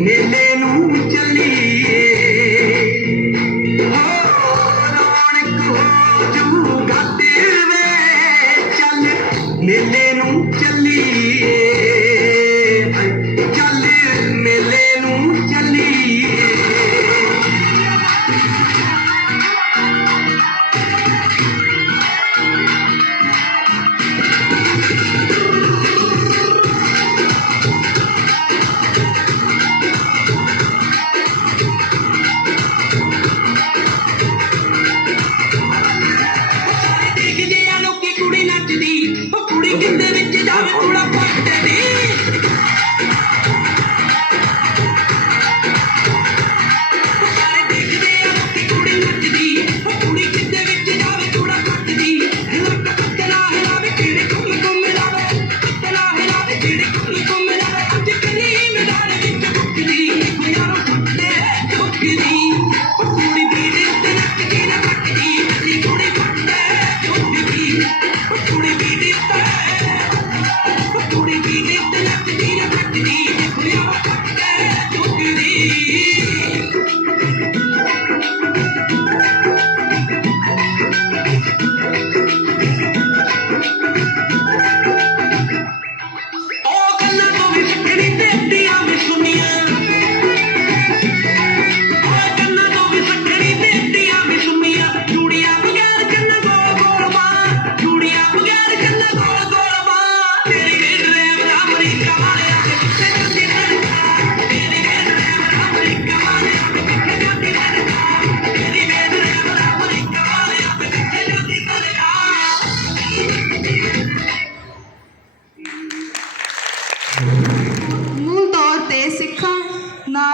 मेले नू चलीए हो रौनक हो जू घट वे चल मेले नू चलीए चल मेले नू चलीए किंदे विच जावे थोड़ा पट्टदी सारे देखदे आ लोकी कुड़ी नचदी कुड़ी किंदे विच जावे थोड़ा पट्टदी लक पत्तला हिलावे किड़े घुम घुम लावे पत्तला हिलावे किड़े घुम घुम लावे अज कली मैदान विच बुकदी यारो फुटदे चुकदी कुड़ी बीड़ी ते नचदी ना पट्टदी अली कुड़ी फुटदे चुकदी कुड़ी बीड़ी ते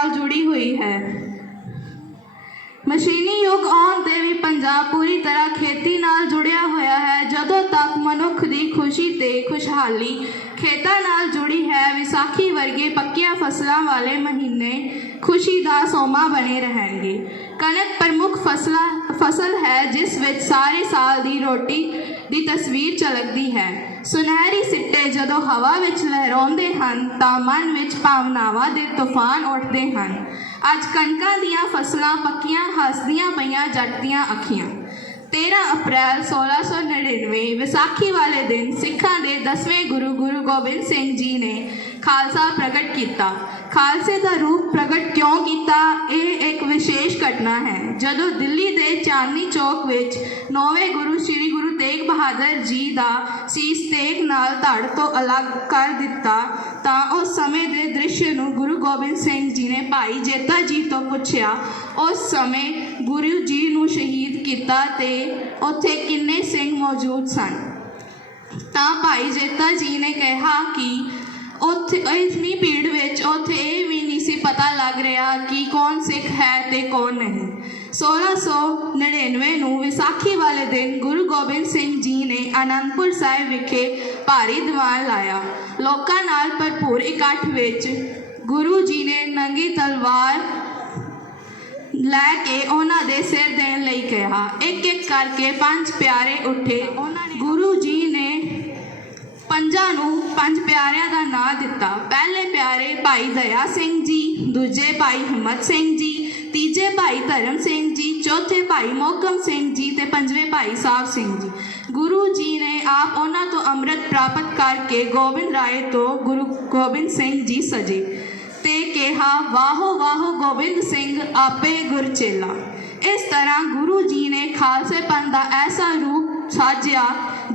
जुड़ी हुई है। मशीनी युग आउण ते भी पंजाब पूरी तरह खेती नाल जुड़िया होया है। जदों तक मनुख दी खुशी ते खुशहाली खेतां नाल जुड़ी है, विसाखी वर्गे पक्कियां फसलों वाले महीने खुशी दा सोमा बने रहेंगे। कणक प्रमुख फसल है जिस विच सारे साल दी रोटी दी तस्वीर झलकदी है। सुनहरी सिट्टे जदों हवा विच लहराउंदे हन तां मन विच भावनावां दे तूफान उठदे हन। अज कणकां दीयां फसलां पक्कियां हसदियां पईयां जट दीयां अखियां। 13 अप्रैल 1699 विसाखी वाले दिन सिखां दे 10वें गुरु गोबिंद सिंह जी ने खालसा प्रगट किया। खालसे का रूप प्रगट क्यों किया? यह एक विशेष घटना है। जदों दिल्ली के चांदनी चौक विच 9वें गुरु श्री गुरु तेग बहादुर जी का सीस तेग नाल धड़ तो अलग कर दिता तां उस समय के दृश्य नूं गुरु गोबिंद सिंह जी ने भाई जेता जी तो पूछया, उस समय गुरु जी नूं शहीद किया ते उत्थे किन्ने सिंह मौजूद सन? तां भाई जेता जी ने कहा कि उत्थे इतनी भीड़ विच उत्थे ये भी नहीं सी पता लग रहा कि कौन सिख है ते कौन नहीं। 1699 नूं विसाखी वाले दिन गुरु गोबिंद सिंह जी ने आनंदपुर साहिब विखे भारी दीवान लाया। लोकां नाल भरपूर इकट्ठ विच गुरु जी ने नंगी तलवार लैके उन्हां दे सिर देण लई कहा। एक एक करके 5 प्यारे उठे। गुरु जी ने पंज प्यारिਆਂ ਦਾ ਨਾਂ ਦਿੱਤਾ। पहले प्यारे भाई दया सिंह जी, दूजे भाई हिम्मत सिंह जी, तीजे भाई धर्म सिंह जी, चौथे भाई मोहकम सिंह जी ते पंजवें भाई साहब सिंह जी। गुरु जी ने आप उन्हां तो अमृत प्राप्त करके गोबिंद राय तो गुरु गोबिंद सिंह जी सजे ते कहा, वाहो वाहो गोबिंद सिंह आपे गुरचेला। इस तरह गुरु जी ने खालसेपन का ऐसा रूप साजिया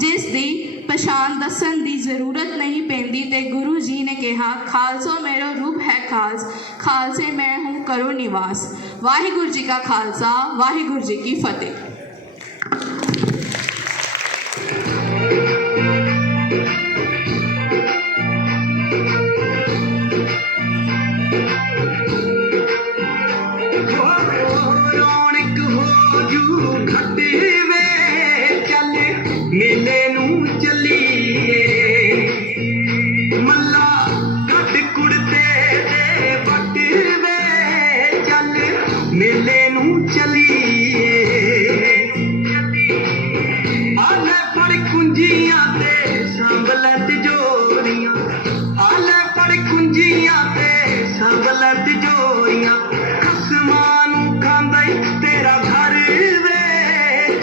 जिस दी पछाण दसन की जरूरत नहीं पैंदी ते गुरु जी ने कहा, खालसो मेरो रूप है खालस, खालसे मैं हूँ करो निवास। वाहिगुरु जी का खालसा, वाहिगुरु जी की फतेह। मेले नू चलीए मल्ला कट कुड़ते दे बट वे चल मेले नू चलीए आले पड़ कुंजियां ते सांभल तिजोरियां आले पड़ कुंजियां ते सांभला तिजोरियां खसमां नूं खांदा ई तेरा घर वे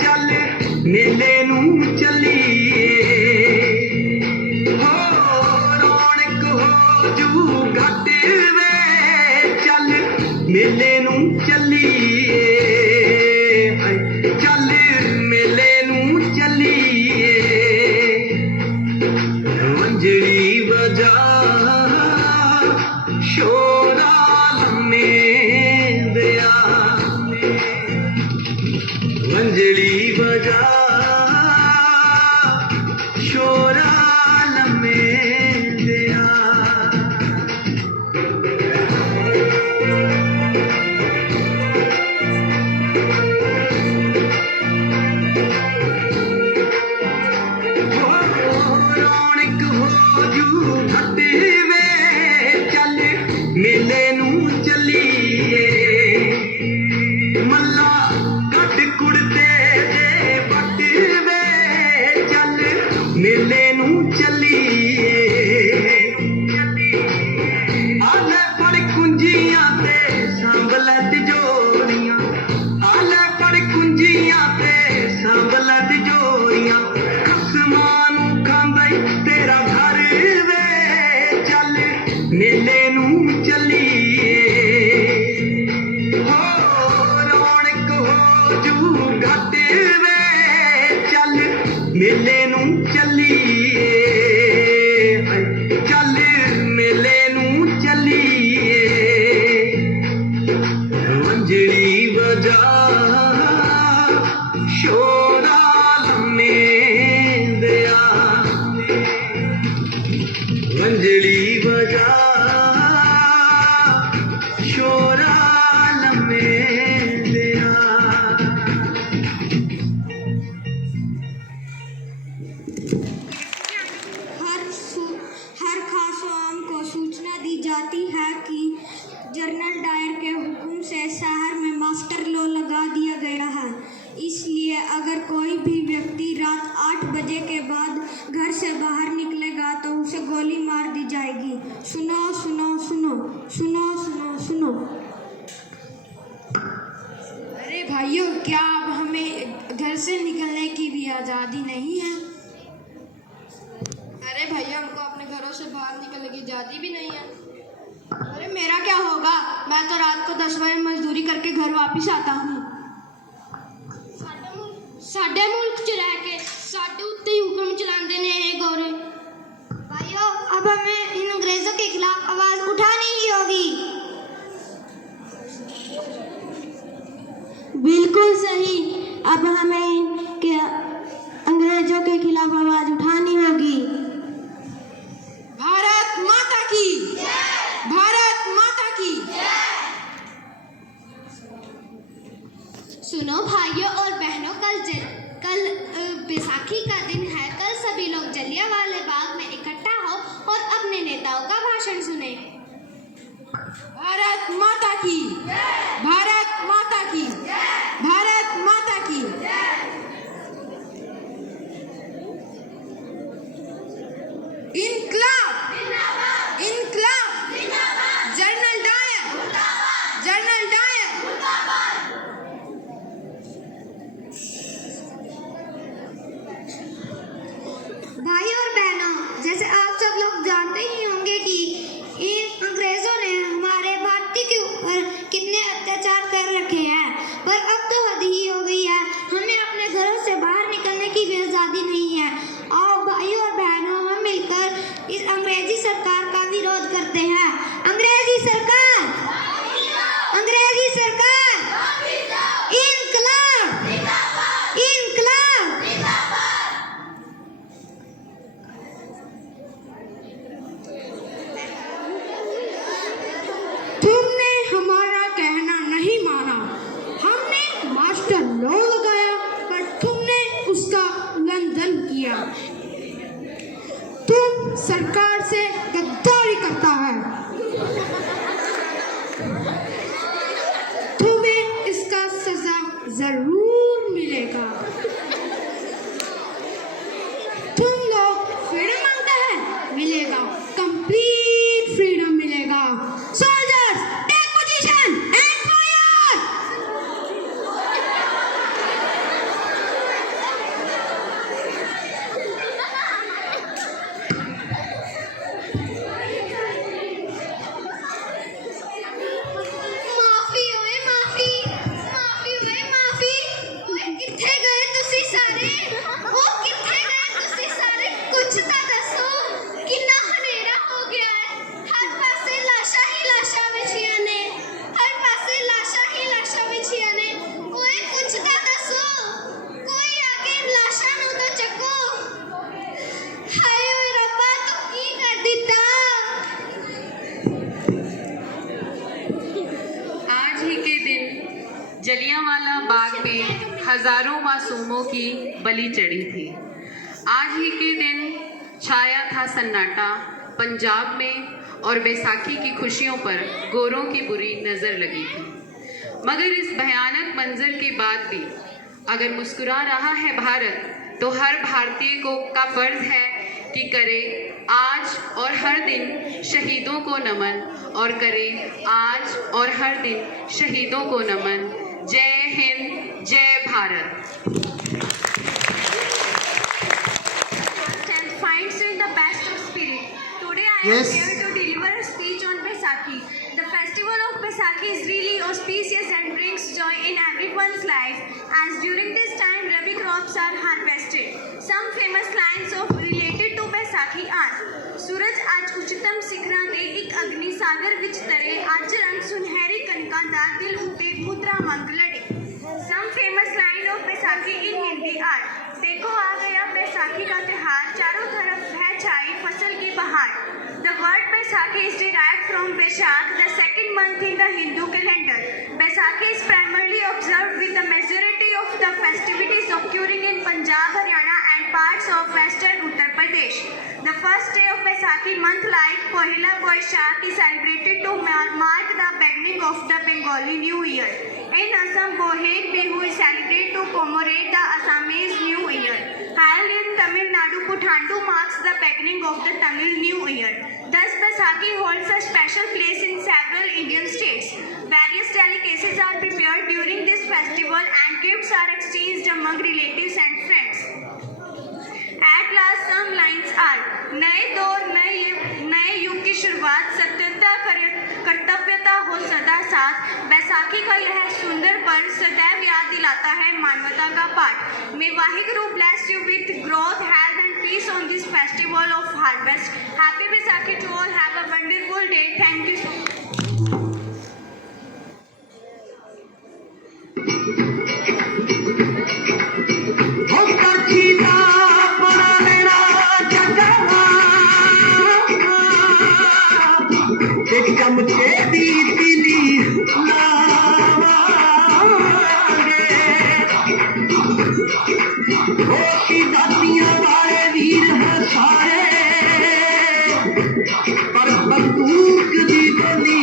चल मेले नूं चलीए हो रौनक हो जू घट वे चल मेले नूं चलीए चल मेले नूं चलीए वंजड़ी बजा शोरा लम्मे दिया वंजड़ी बजा शोरा लम्मे दिया रौनक हो जू घट वे चल मेले नूं चलीए मल्ला कट कुड़ते दे बट वे चल मेले नूं चलीए आले फड़ कुंजियां ते सांभला तिजोरियां आले फड़ कुंजियां ते सांभला तिजोरियां खसमां नूं खांदा ई तेरा घर वे चल मेले नूं चलीए हो रौनक हो जू घट वे चल मेले नूं चलीए चल मेले नूं चलीए वंजड़ी बजा शोरा लम्मे दिया वंजड़ी बजा शोरा लम्मे दिया हर खास आम को सूचना दी जाती है कि जनरल डायर के हुक्म से शहर में मास्टर लॉ लगा दिया गया है। इसलिए अगर कोई भी व्यक्ति रात 8 बजे के बाद घर से बाहर निकलेगा तो उसे गोली मार दी जाएगी। सुनो सुनो सुनो सुनो सुनो सुनो। अरे भाइयों, क्या अब हमें घर से निकलने की भी आज़ादी नहीं है? अरे भैया, हमको अपने घरों से बाहर निकलने की आज़ादी भी नहीं है। अरे मेरा क्या होगा? मैं तो रात को 10 बजे मजदूरी करके घर वापस आता हूँ। साडे मुल्क च रह के साडे उत्ते ही हुक्म चलाते ने ये गोरे। भाइयों, अब हमें इन अंग्रेजों के खिलाफ आवाज उठानी ही होगी। बिल्कुल सही। अब हमें इनके अंग्रेजों के खिलाफ आवाज उठानी होगी। भारत माता की, भारत माता की। सुनो भाइयों और बहनों, कल बैसाखी का दिन है। कल सभी लोग जलियांवाला बाग में इकट्ठा हो और अपने नेताओं का भाषण सुने। भारत माता की, भारत माता की, भारत माता की। इनकलाब, इनकलाब, जनरल डायर, जनरल डायर। भाई और बहनों, जैसे आप सब लोग जानते ही होंगे कि इन अंग्रेजों ने हमारे भारतीय के ऊपर कितने अत्याचार कर रखे हैं, पर अब तो हद ही हो गई है। हमें अपने घरों से बाहर निकलने की भी आज़ादी नहीं है। आओ भाइयों और बहनों, हम मिलकर इस अंग्रेजी सरकार का विरोध करते हैं। अंग्रेजी सरकार, अंग्रेजी सरकार, इनकलाब, इनकलाब। तुमने हमारा कहना नहीं माना। हमने मास्टर लॉ लगाया, पर तुमने उसका उल्लंघन किया। तुम सरकार से गद्दारी करता है। तुम्हें इसका सजा जरूर मिलेगा। तुम लोग फ्रीडम मांगते हैं, मिलेगा, कंप्लीट फ्रीडम मिलेगा। सोल्जर जलियांवाला बाग में हजारों मासूमों की बलि चढ़ी थी। आज ही के दिन छाया था सन्नाटा पंजाब में और बैसाखी की खुशियों पर गोरों की बुरी नज़र लगी थी। मगर इस भयानक मंजर के बाद भी अगर मुस्कुरा रहा है भारत, तो हर भारतीय का फर्ज है कि करे आज और हर दिन शहीदों को नमन, और करे आज और हर दिन शहीदों को नमन। जय हिंद, जय Bharat. And finds in the best of spirit. Today I Yes. am here to deliver a speech on Baisakhi. The festival of Baisakhi is really auspicious and brings joy in everyone's life, as during this time rabi crops are harvested. Some famous lines of related to Baisakhi are: सूरज आज उच्चतम ਸਿਖਰਾਂ ਤੇ ਇੱਕ ਅਗਨੀ ਸਾਗਰ ਵਿੱਚ ਤਰੇ, ਅੱਜ ਰੰਗ ਸੁਨਹਿਰੀ ਕਣਕਾਂ ਦਾ ਦਿਲ ਉੱਤੇ ਮੁਦਰਾ ਮੰਗ ਲੜੇ। Some famous line of Baisakhi in Hindi are: देखो आ गया बैसाखी का त्योहार, चारों तरफ है छाई फसल की बहार। The word Baisakhi is derived from Vaishakh, the second month in the Hindu calendar. Baisakhi is primarily observed with the majority of the festivities occurring in Punjab, Haryana and parts of western Uttar Pradesh. The first day of Baisakhi month, like Pohila Boishakh, is celebrated to mark the beginning of the Bengali New Year. In Assam, Boheg Bihu is celebrated to commemorate the Assamese New Year. While in Tamil Nadu, Puthandu marks the beginning of the Tamil New Year. Thus, Baisakhi holds a special place in several Indian states. Various delicacies are prepared during this festival and gifts are exchanged among relatives and friends. At last, some lines are: नए दौर नए युग की शुरुआत, सत्यता कर्तव्यता हो सदा साथ। बैसाखी का यह सुंदर पर्व सदैव याद दिलाता है मानवता का पाठ। May Vaheguru bless you with growth, health and peace on this festival of harvest. Happy Baisakhi to all. Have a wonderful day. Thank you so much. पर बंदूक दी गोली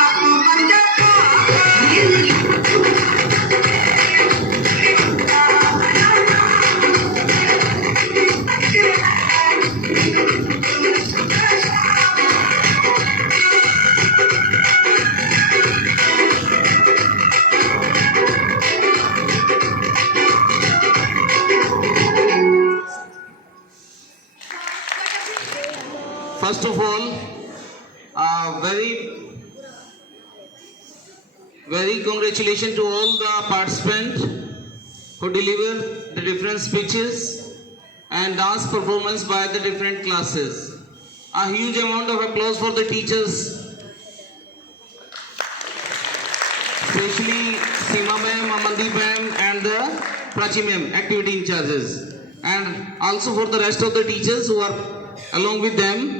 तक बन जा First of all, very congratulations to all the participants who delivered the different speeches and dance performance by the different classes. A huge amount of applause for the teachers, especially Seema ma'am, Amandeep ma'am and the Prachi ma'am, activity in charges, and also for the rest of the teachers who are along with them.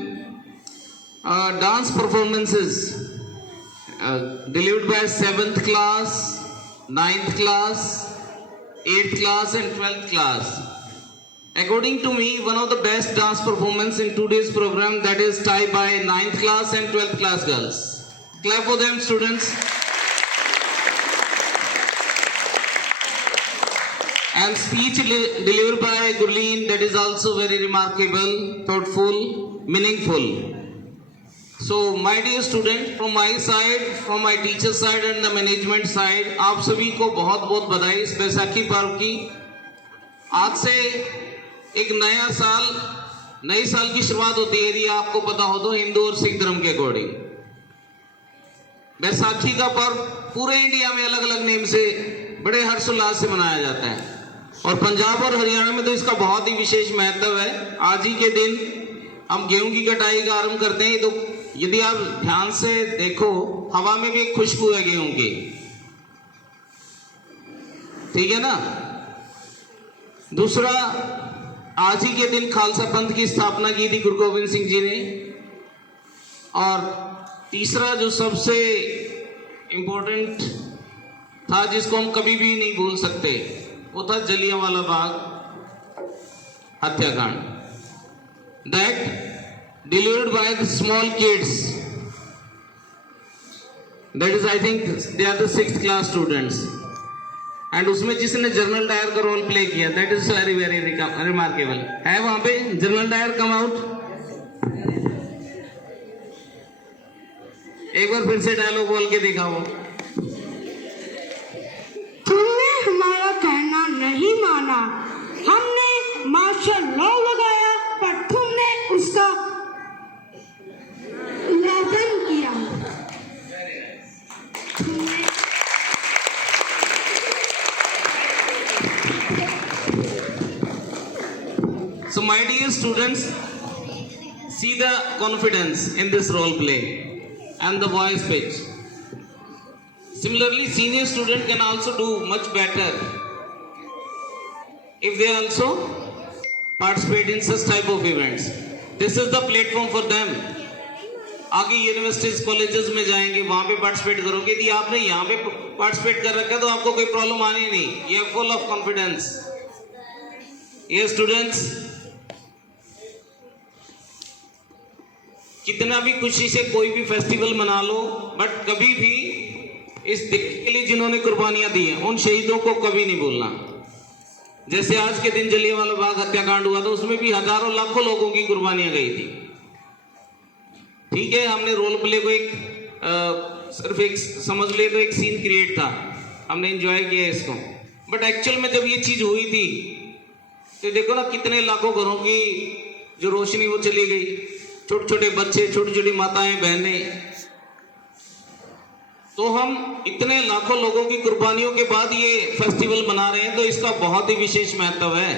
Dance performances delivered by 7th class, 9th class, 8th class and 12th class. According to me, one of the best dance performance in today's program, that is tied by 9th class and 12th class girls. Clap for them, students. And speech delivered by Gurleen, that is also very remarkable, thoughtful, meaningful. So my dear student, from my side, from my teacher side and the management side, आप सभी को बहुत बहुत बधाई इस बैसाखी पर्व की। आज से एक नया साल, नई साल की शुरुआत होती है, यदि आपको पता हो तो हिंदू और सिख धर्म के अकॉर्डिंग। बैसाखी का पर्व पूरे इंडिया में अलग अलग नेम से बड़े हर्षोल्लास से मनाया जाता है, और पंजाब और हरियाणा में तो इसका बहुत ही विशेष महत्व है। आज ही के दिन हम गेहूं की कटाई का आरंभ करते हैं, तो यदि आप ध्यान से देखो, हवा में भी एक खुशबू है गेहूं की, ठीक है ना। दूसरा, आज ही के दिन खालसा पंथ की स्थापना की थी गुरु गोविंद सिंह जी ने। और तीसरा जो सबसे इंपॉर्टेंट था, जिसको हम कभी भी नहीं भूल सकते, वो था जलियांवाला बाग हत्याकांड, that delivered by the small kids, that is I think they are the 6th class students, and उसमें जिसने जनरल डायर का रोल प्ले किया, that is very very remarkable। है वहां पे जनरल डायर कम आउट? एक बार फिर से डायलॉग बोल के दिखाओ। तुमने हमारा कहना नहीं माना, हमने मार्शल लॉ लगाया, पर तुमने उसका उल्लंघन किया। So my dear students, see the confidence in this role play and the voice pitch. Similarly, senior student can also do much better if they also participate in such type of events. This is the platform for them. आगे universities colleges में जाएंगे, वहां पे participate करोगे। यदि आपने यहाँ पे पार्टिसिपेट कर रखा है तो आपको कोई प्रॉब्लम आनी नहीं। ये फुल ऑफ कॉन्फिडेंस। ये स्टूडेंट्स, कितना भी खुशी से कोई भी फेस्टिवल मना लो, बट कभी भी इस देश के लिए जिन्होंने कुर्बानियां दी हैं, उन शहीदों को कभी नहीं भूलना। जैसे आज के दिन जलियांवाला बाग हत्याकांड हुआ था, उसमें भी हजारों लाखों लोगों की कुर्बानियां गई थी। ठीक है, हमने रोल प्ले को सिर्फ एक समझ ले तो एक सीन क्रिएट था, हमने एंजॉय किया इसको, बट एक्चुअल में जब ये चीज हुई थी तो देखो ना, कितने लाखों घरों की जो रोशनी वो चली गई, छोटे छोटे बच्चे, छोटी छोटी माताएं, बहनें। तो हम इतने लाखों लोगों की कुर्बानियों के बाद ये फेस्टिवल मना रहे हैं, तो इसका बहुत ही विशेष महत्व है।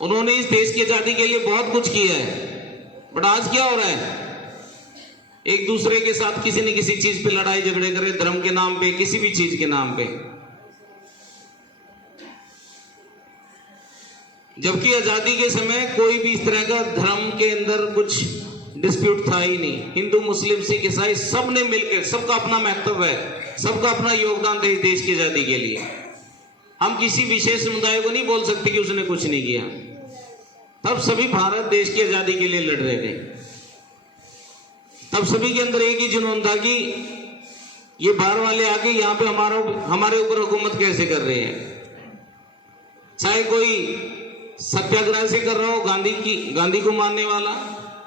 उन्होंने इस देश की आजादी के लिए बहुत कुछ किया है, बट आज क्या हो रहा है? एक दूसरे के साथ किसी न किसी चीज पे लड़ाई झगड़े करे, धर्म के नाम पे, किसी भी चीज के नाम पे। जबकि आजादी के समय कोई भी इस तरह का धर्म के अंदर कुछ डिस्प्यूट था ही नहीं। हिंदू, मुस्लिम, सिख, ईसाई सब ने मिलकर, सबका अपना महत्व है, सबका अपना योगदान था इस देश की आजादी के लिए। हम किसी विशेष समुदाय को नहीं बोल सकते कि उसने कुछ नहीं किया। तब सभी भारत देश की आजादी के लिए लड़ रहे थे। तब सभी के अंदर एक ही जुनून था कि ये बाहर वाले आके यहाँ पे हमारे ऊपर हुकूमत कैसे कर रहे हैं। चाहे कोई सत्याग्रह से कर रहा हो, गांधी को मारने वाला,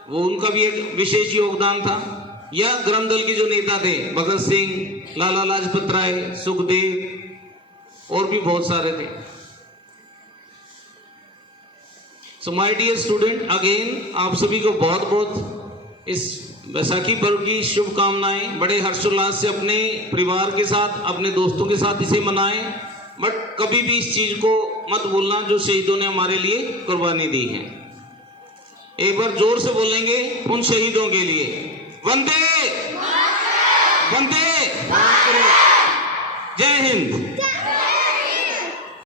वो उनका भी एक विशेष योगदान था, या ग्राम दल के जो नेता थे भगत सिंह, लाला लाजपत राय, सुखदेव और भी बहुत सारे थे। So my dear student, again आप सभी को बहुत बहुत इस बैसाखी पर्व की शुभकामनाएं। बड़े हर्षोल्लास से अपने परिवार के साथ, अपने दोस्तों के साथ इसे मनाएं, बट कभी भी इस चीज को मत भूलना जो शहीदों ने हमारे लिए कुर्बानी दी है। एक बार जोर से बोलेंगे उन शहीदों के लिए, वंदे वंदे, जय हिंद।